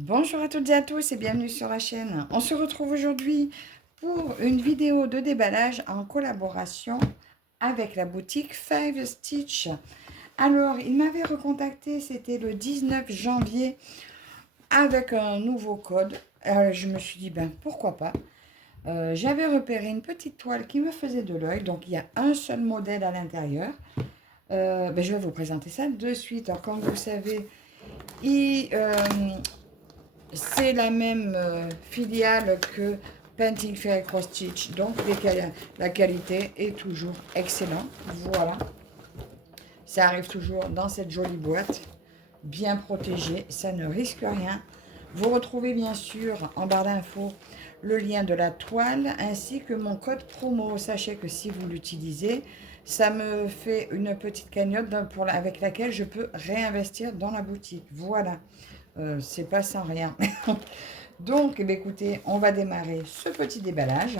Bonjour à toutes et à tous et bienvenue sur la chaîne. On se retrouve aujourd'hui pour une vidéo de déballage en collaboration avec la boutique Five Stitch. Alors, il m'avait recontacté, c'était le 19 janvier avec un nouveau code. Je me suis dit, ben pourquoi pas. J'avais repéré une petite toile qui me faisait de l'œil, donc il y a un seul modèle à l'intérieur. Je vais vous présenter ça de suite. Alors, comme vous le savez, c'est la même filiale que Painting Fair Cross Stitch, donc la qualité est toujours excellente. Voilà, ça arrive toujours dans cette jolie boîte, bien protégée, ça ne risque rien. Vous retrouvez bien sûr en barre d'infos le lien de la toile ainsi que mon code promo. Sachez que si vous l'utilisez, ça me fait une petite cagnotte avec laquelle je peux réinvestir dans la boutique. Voilà. C'est pas sans rien. Donc, eh bien, écoutez, on va démarrer ce petit déballage.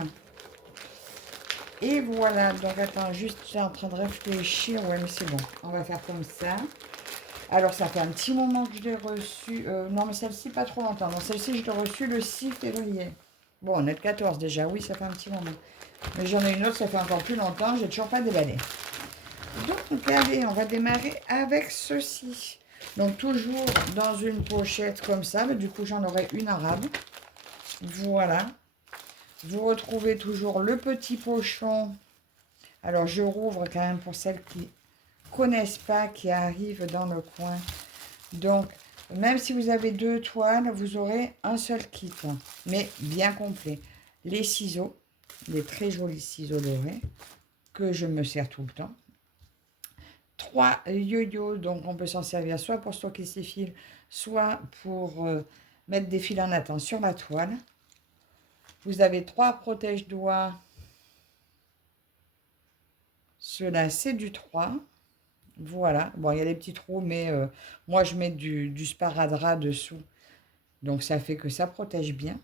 Et voilà, donc attends, juste, je suis en train de réfléchir. Ouais, mais c'est bon, on va faire comme ça. Alors, ça fait un petit moment que je l'ai reçu. Non, mais celle-ci, pas trop longtemps. Donc, celle-ci, je l'ai reçue le 6 février. Bon, on est le 14 déjà, oui, ça fait un petit moment. Mais j'en ai une autre, ça fait encore plus longtemps, j'ai toujours pas déballé. Donc, allez, on va démarrer avec ceci. Donc, toujours dans une pochette comme ça, mais du coup, j'en aurai une arabe. Voilà. Vous retrouvez toujours le petit pochon. Alors, je rouvre quand même pour celles qui ne connaissent pas, qui arrivent dans le coin. Donc, même si vous avez deux toiles, vous aurez un seul kit, mais bien complet. Les ciseaux, des très jolis ciseaux dorés, que je me sers tout le temps. 3 yo-yo, donc on peut s'en servir soit pour stocker ses fils, soit pour mettre des fils en attente sur la toile. Vous avez 3 protège-doigts. Ceux-là, c'est du 3. Voilà. Bon, il y a des petits trous, mais moi, je mets du sparadrap dessous. Donc, ça fait que ça protège bien.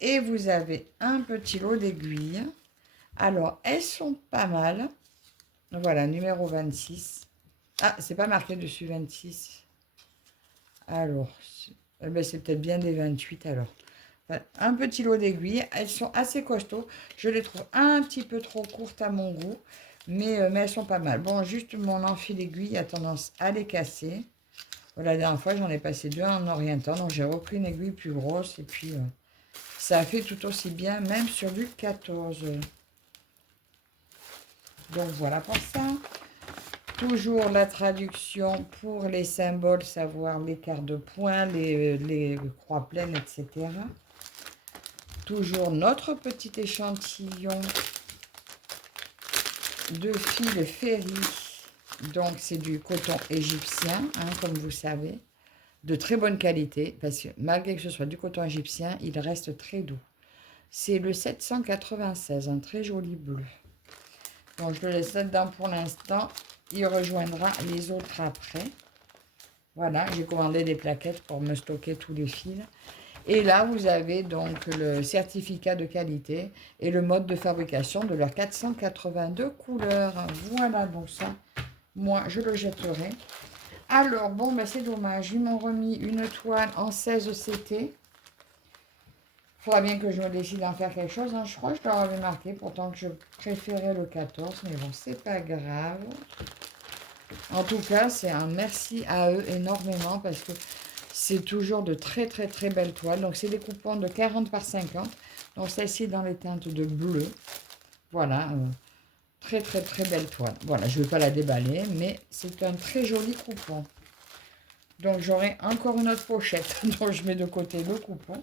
Et vous avez un petit lot d'aiguilles. Alors, elles sont pas mal. Voilà, numéro 26. Ah, c'est pas marqué dessus 26. Alors, c'est peut-être bien des 28 alors. Enfin, un petit lot d'aiguilles. Elles sont assez costauds. Je les trouve un petit peu trop courtes à mon goût. Mais elles sont pas mal. Bon, juste mon enfil aiguille a tendance à les casser. La dernière fois, j'en ai passé 2 en orientant. Donc, j'ai repris une aiguille plus grosse. Et puis, ça a fait tout aussi bien, même sur du 14. Donc, voilà pour ça. Toujours la traduction pour les symboles, savoir les quarts de poing, les croix pleines, etc. Toujours notre petit échantillon de fil ferry. Donc, c'est du coton égyptien, comme vous savez, de très bonne qualité, parce que malgré que ce soit du coton égyptien, il reste très doux. C'est le 796, un très joli bleu. Bon, je le laisse là-dedans pour l'instant. Il rejoindra les autres après. Voilà, j'ai commandé des plaquettes pour me stocker tous les fils. Et là, vous avez donc le certificat de qualité et le mode de fabrication de leurs 482 couleurs. Voilà, donc ça, moi, je le jetterai. Alors, bon, c'est dommage. Ils m'ont remis une toile en 16 CT. Il faudra bien que je me décide d'en faire quelque chose. Je crois que je leur avais marqué, pourtant que je préférais le 14. Mais bon, c'est pas grave. En tout cas, c'est un merci à eux énormément parce que c'est toujours de très très très belles toiles. Donc, c'est des coupons de 40 par 50. Donc, celle-ci dans les teintes de bleu. Voilà, très très très belle toile. Voilà, je ne vais pas la déballer, mais c'est un très joli coupon. Donc, j'aurai encore une autre pochette dont je mets de côté le coupon.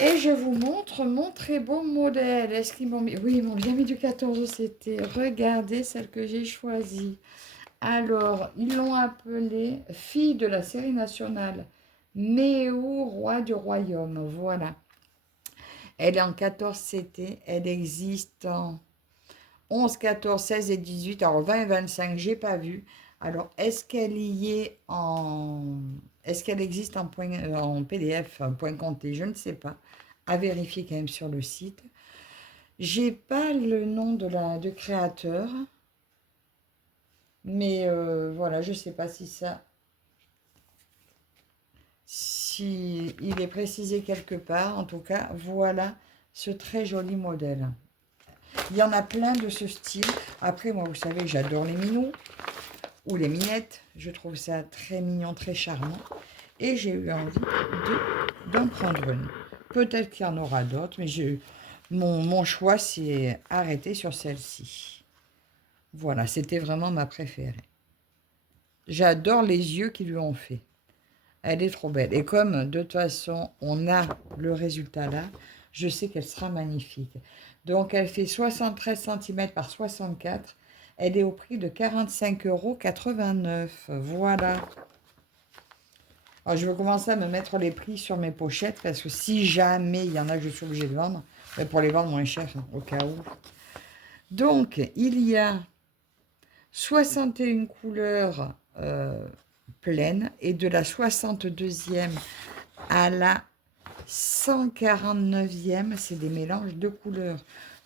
Et je vous montre mon très beau modèle. Est-ce qu'ils m'ont mis... Oui, ils m'ont bien mis du 14 CT. Regardez celle que j'ai choisie. Alors, ils l'ont appelée fille de la série nationale. Méou, roi du royaume. Voilà. Elle est en 14 CT. Elle existe en 11, 14, 16 et 18. Alors, 20 et 25, j'ai pas vu. Alors, est-ce qu'elle y est en... Est-ce qu'elle existe en PDF, en point compté? Je ne sais pas. À vérifier quand même sur le site. J'ai pas le nom de créateur. Mais voilà, je ne sais pas si ça si il est précisé quelque part. En tout cas, voilà ce très joli modèle. Il y en a plein de ce style. Après, moi, vous savez, j'adore les minous ou les minettes. Je trouve ça très mignon, très charmant. Et j'ai eu envie d'en prendre une. Peut-être qu'il y en aura d'autres, mais mon choix s'est arrêté sur celle-ci. Voilà, c'était vraiment ma préférée. J'adore les yeux qu'ils lui ont fait. Elle est trop belle. Et comme de toute façon, on a le résultat là, je sais qu'elle sera magnifique. Donc, elle fait 73 cm par 64. Elle est au prix de 45,89 €. Voilà. Alors, je vais commencer à me mettre les prix sur mes pochettes parce que si jamais il y en a que je suis obligée de vendre, pour les vendre moins cher, au cas où. Donc, il y a 61 couleurs pleines et de la 62e à la 149e, c'est des mélanges de couleurs.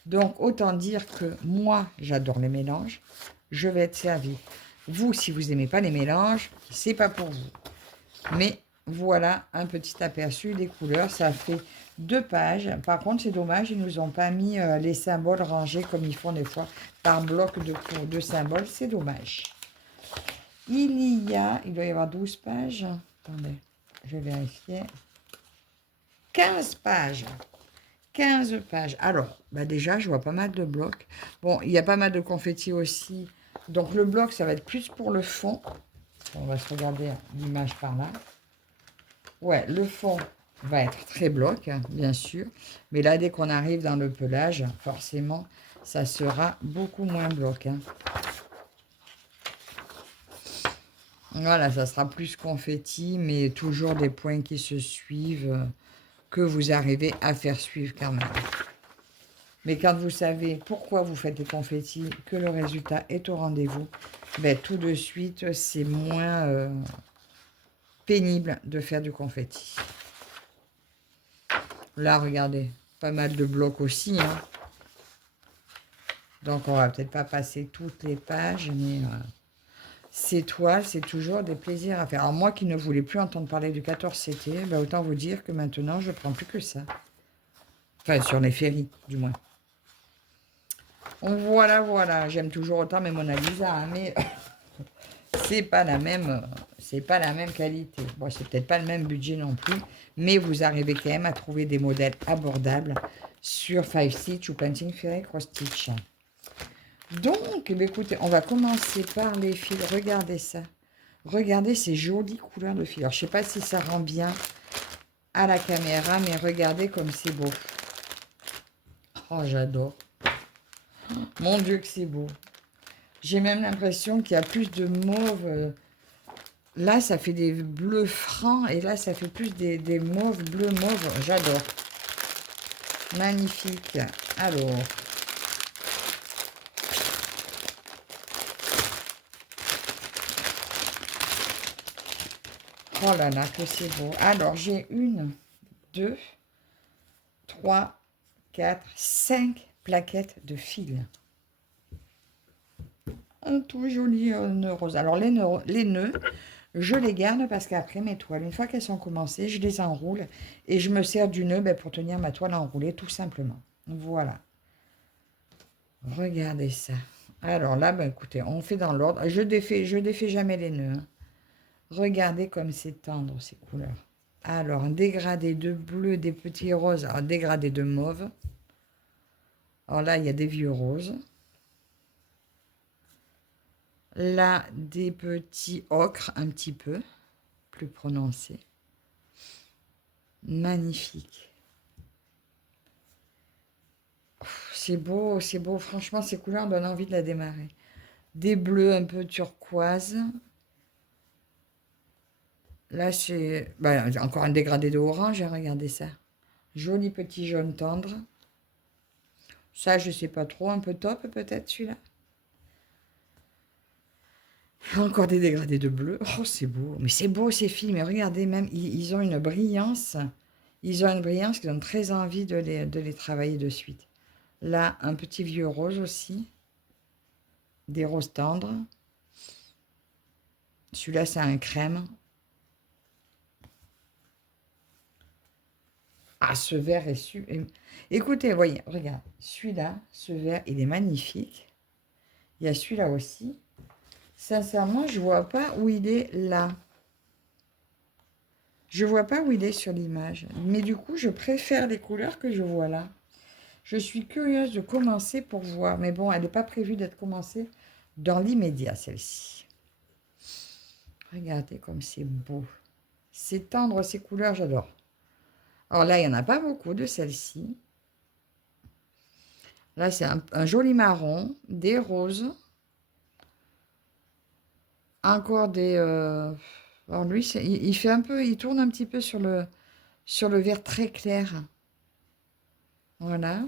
Donc, autant dire que moi, j'adore les mélanges. Je vais être servie. Vous, si vous n'aimez pas les mélanges, c'est pas pour vous. Mais voilà un petit aperçu des couleurs. Ça fait 2 pages. Par contre, c'est dommage, ils ne nous ont pas mis les symboles rangés comme ils font des fois par bloc de symboles. C'est dommage. Il doit y avoir 12 pages. Attendez, je vais vérifier. 15 pages. 15 pages. Alors, bah déjà, je vois pas mal de blocs. Bon, il y a pas mal de confettis aussi. Donc, le bloc, ça va être plus pour le fond. On va se regarder l'image par là. Ouais, le fond va être très bloc, hein, bien sûr. Mais là, dès qu'on arrive dans le pelage, forcément, ça sera beaucoup moins bloc. Hein. Voilà, ça sera plus confetti, mais toujours des points qui se suivent, que vous arrivez à faire suivre quand même. Mais quand vous savez pourquoi vous faites des confettis, que le résultat est au rendez-vous, ben, tout de suite, c'est moins pénible de faire du confetti. Là, regardez, pas mal de blocs aussi. Hein. Donc, on va peut-être pas passer toutes les pages, mais ces toiles, c'est toujours des plaisirs à faire. Alors, moi qui ne voulais plus entendre parler du 14 CT, ben, autant vous dire que maintenant, je prends plus que ça. Enfin, sur les ferries, du moins. Voilà, voilà. J'aime toujours autant mes Mona Lisa, hein, mais c'est pas la même qualité. Bon, c'est peut-être pas le même budget non plus, mais vous arrivez quand même à trouver des modèles abordables sur 5 Stitch ou Painting Ferré Cross Stitch. Donc, écoutez, on va commencer par les fils. Regardez ça. Regardez ces jolies couleurs de fils. Alors, je sais pas si ça rend bien à la caméra, mais regardez comme c'est beau. Oh, j'adore. Mon Dieu que c'est beau. J'ai même l'impression qu'il y a plus de mauve. Là, ça fait des bleus francs et là, ça fait plus des mauves, bleu mauve. J'adore. Magnifique. Alors. Oh là là, que c'est beau. Alors, j'ai 1, 2, 3, 4, 5 plaquettes de fil. Un tout joli nœud rose. Alors, les nœuds, je les garde parce qu'après, mes toiles, une fois qu'elles sont commencées, je les enroule et je me sers du nœud pour tenir ma toile enroulée, tout simplement. Voilà. Regardez ça. Alors là, écoutez, on fait dans l'ordre. Je défais jamais les nœuds. Hein. Regardez comme c'est tendre, ces couleurs. Alors, un dégradé de bleu, des petits roses, un dégradé de mauve. Alors là, il y a des vieux roses. Là, des petits ocres, un petit peu plus prononcés. Magnifique. C'est beau, c'est beau. Franchement, ces couleurs donnent envie de la démarrer. Des bleus un peu turquoise. Là, c'est encore un dégradé de orange. Regardez ça. Joli petit jaune tendre. Ça, je sais pas trop. Un peu top, peut-être, celui-là. Encore des dégradés de bleu. Oh, c'est beau. Mais c'est beau, ces filles. Mais regardez, même, ils ont une brillance. Ils ont une brillance qui donne très envie de les travailler de suite. Là, un petit vieux rose aussi. Des roses tendres. Celui-là, c'est un crème. Ah, ce vert est Écoutez, voyez, regarde, celui-là, ce vert, il est magnifique. Il y a celui-là aussi. Sincèrement, je vois pas où il est là. Je vois pas où il est sur l'image. Mais du coup, je préfère les couleurs que je vois là. Je suis curieuse de commencer pour voir. Mais bon, elle n'est pas prévue d'être commencée dans l'immédiat, celle-ci. Regardez comme c'est beau. C'est tendre, ces couleurs, j'adore. Alors là, il n'y en a pas beaucoup de celle-ci. Là, c'est un joli marron, des roses. Encore des... Alors lui, il fait un peu... Il tourne un petit peu sur le vert très clair. Voilà.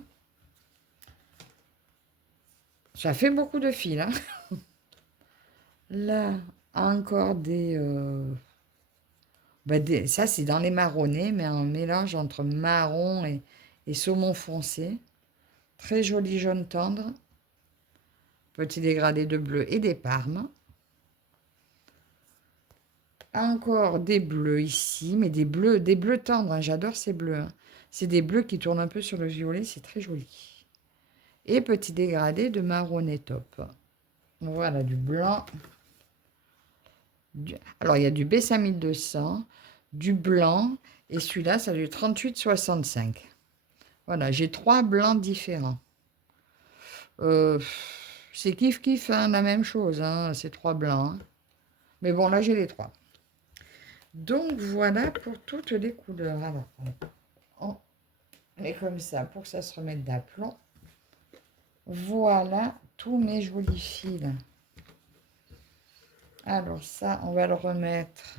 Ça fait beaucoup de fils, hein. Là, encore ça, c'est dans les marronnés, mais un mélange entre marron et saumon foncé. Très joli jaune tendre. Petit dégradé de bleu et des parmes. Encore des bleus ici, mais des bleus tendres, hein. J'adore ces bleus, hein. C'est des bleus qui tournent un peu sur le violet, c'est très joli. Et petit dégradé de marronné top. Voilà, du blanc. Alors, il y a du B5200, du blanc, et celui-là, ça a du 38,65. Voilà, j'ai 3 blancs différents. C'est kiff-kiff, hein, la même chose, hein, ces 3 blancs, hein. Mais bon, là, j'ai les 3. Donc, voilà pour toutes les couleurs. Alors, on met comme ça pour que ça se remette d'aplomb. Voilà tous mes jolis fils. Alors, ça, on va le remettre.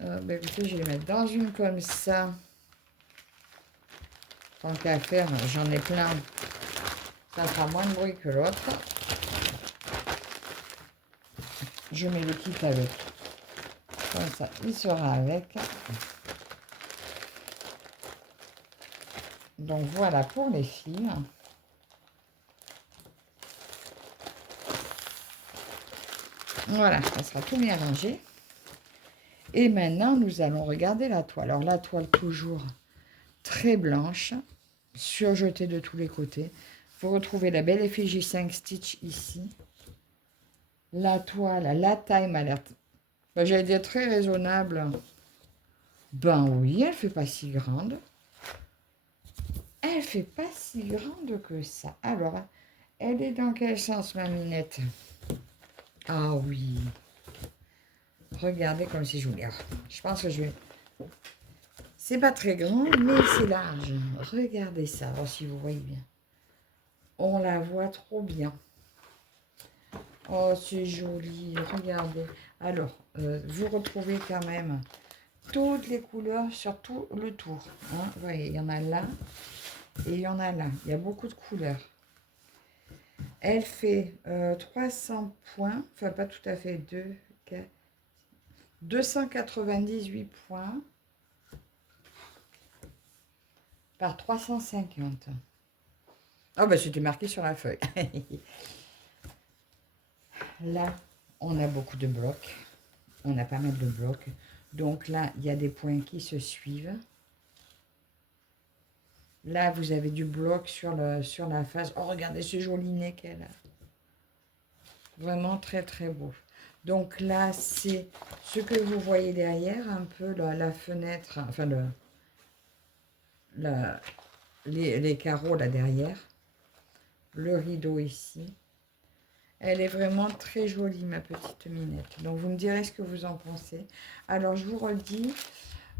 Écoutez, je vais les mettre dans une comme ça. Tant qu'à faire, j'en ai plein. Ça fera moins de bruit que l'autre. Je mets le kit avec. Comme ça, il sera avec. Donc voilà pour les fils. Voilà, ça sera tout bien rangé. Et maintenant, nous allons regarder la toile. Alors la toile toujours très blanche, surjetée de tous les côtés. Vous retrouvez la belle effigie 5 stitch ici. La toile, la taille m'a l'air, j'allais dire très raisonnable. Ben oui, elle fait pas si grande. Elle fait pas si grande que ça. Alors, elle est dans quel sens, ma minette? Ah oui. Regardez comme c'est joli. Je pense que je vais... C'est pas très grand, mais c'est large. Regardez ça, alors si vous voyez bien. On la voit trop bien. Oh, c'est joli. Regardez. Alors, vous retrouvez quand même toutes les couleurs sur tout le tour, hein. Vous voyez, il y en a là et il y en a là. Il y a beaucoup de couleurs. Elle fait 300 points. Enfin, pas tout à fait. 298 points par 350. Ah, ben c'était marqué sur la feuille. Là, on a beaucoup de blocs. On a pas mal de blocs. Donc là, il y a des points qui se suivent. Là, vous avez du bloc sur la face. Oh, regardez ce joli nez qu'elle a. Vraiment très, très beau. Donc là, c'est ce que vous voyez derrière, un peu la fenêtre, enfin les carreaux là derrière. Le rideau ici. Elle est vraiment très jolie, ma petite minette. Donc, vous me direz ce que vous en pensez. Alors, je vous redis,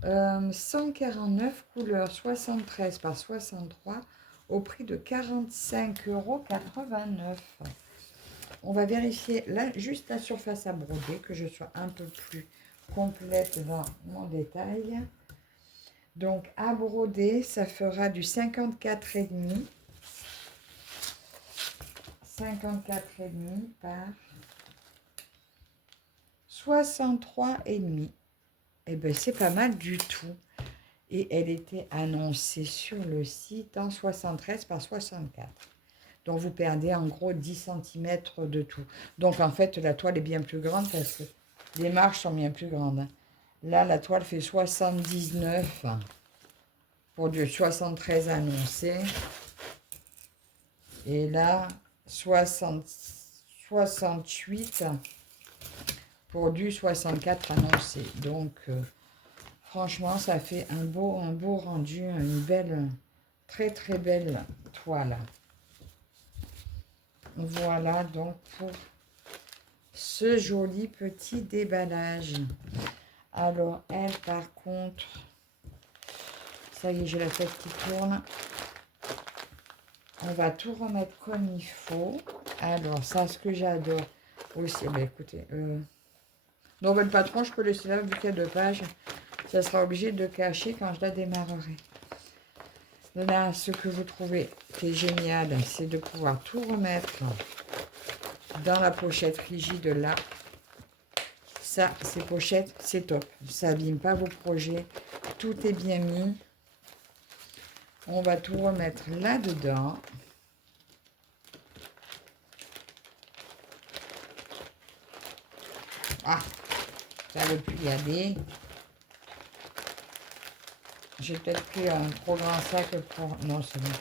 149 couleurs, 73 par 63, au prix de 45,89 €. On va vérifier là, juste la surface à broder, que je sois un peu plus complète dans mon détail. Donc, à broder, ça fera du 54,5. 54,5 par 63,5. Et bien, c'est pas mal du tout. Et elle était annoncée sur le site en 73 par 64. Donc, vous perdez en gros 10 cm de tout. Donc, en fait, la toile est bien plus grande parce que les marges sont bien plus grandes. Là, la toile fait 79. pour du 73 annoncé. Et là, 68 pour du 64 annoncé. Donc, franchement, ça fait un beau rendu, une belle, très très belle toile. Voilà donc pour ce joli petit déballage. Alors, elle, par contre, ça y est, j'ai la tête qui tourne. On va tout remettre comme il faut. Alors, ça, ce que j'adore aussi, bah, écoutez, non, le patron, je peux laisser là, vu qu'il y a 2 pages. Ça sera obligé de cacher quand je la démarrerai. Là, ce que vous trouvez qui est génial, c'est de pouvoir tout remettre dans la pochette rigide là. Ça, ces pochettes, c'est top. Ça n'abîme pas vos projets. Tout est bien mis. On va tout remettre là-dedans. Ah, ça ne veut plus y aller. J'ai peut-être pris un trop grand sac pour... Non, c'est bon.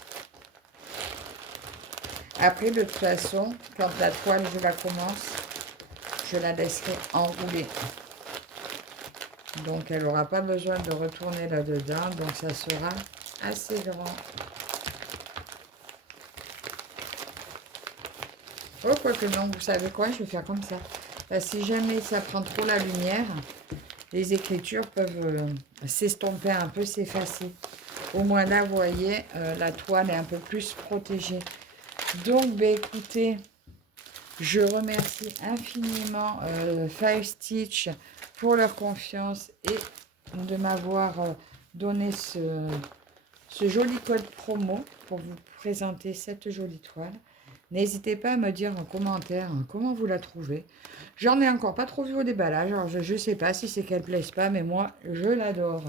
Après, de toute façon, quand la toile, je la commence, je la laisserai enrouler. Donc, elle n'aura pas besoin de retourner là-dedans. Donc, ça sera assez grand. Oh, quoique non, vous savez quoi, je vais faire comme ça. Si jamais ça prend trop la lumière, les écritures peuvent s'estomper un peu, s'effacer. Au moins là, vous voyez, la toile est un peu plus protégée. Donc, ben, écoutez, je remercie infiniment Five Stitch pour leur confiance et de m'avoir donné ce joli code promo pour vous présenter cette jolie toile. N'hésitez pas à me dire en commentaire comment vous la trouvez. J'en ai encore pas trop vu au déballage, alors je ne sais pas si c'est qu'elle ne plaise pas, mais moi, je l'adore.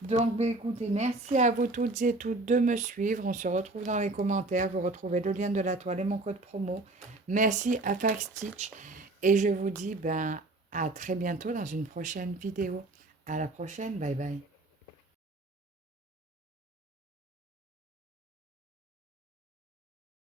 Donc, ben, écoutez, merci à vous toutes et toutes de me suivre. On se retrouve dans les commentaires. Vous retrouvez le lien de la toile et mon code promo. Merci à Five Stitch. Et je vous dis à très bientôt dans une prochaine vidéo. À la prochaine. Bye bye.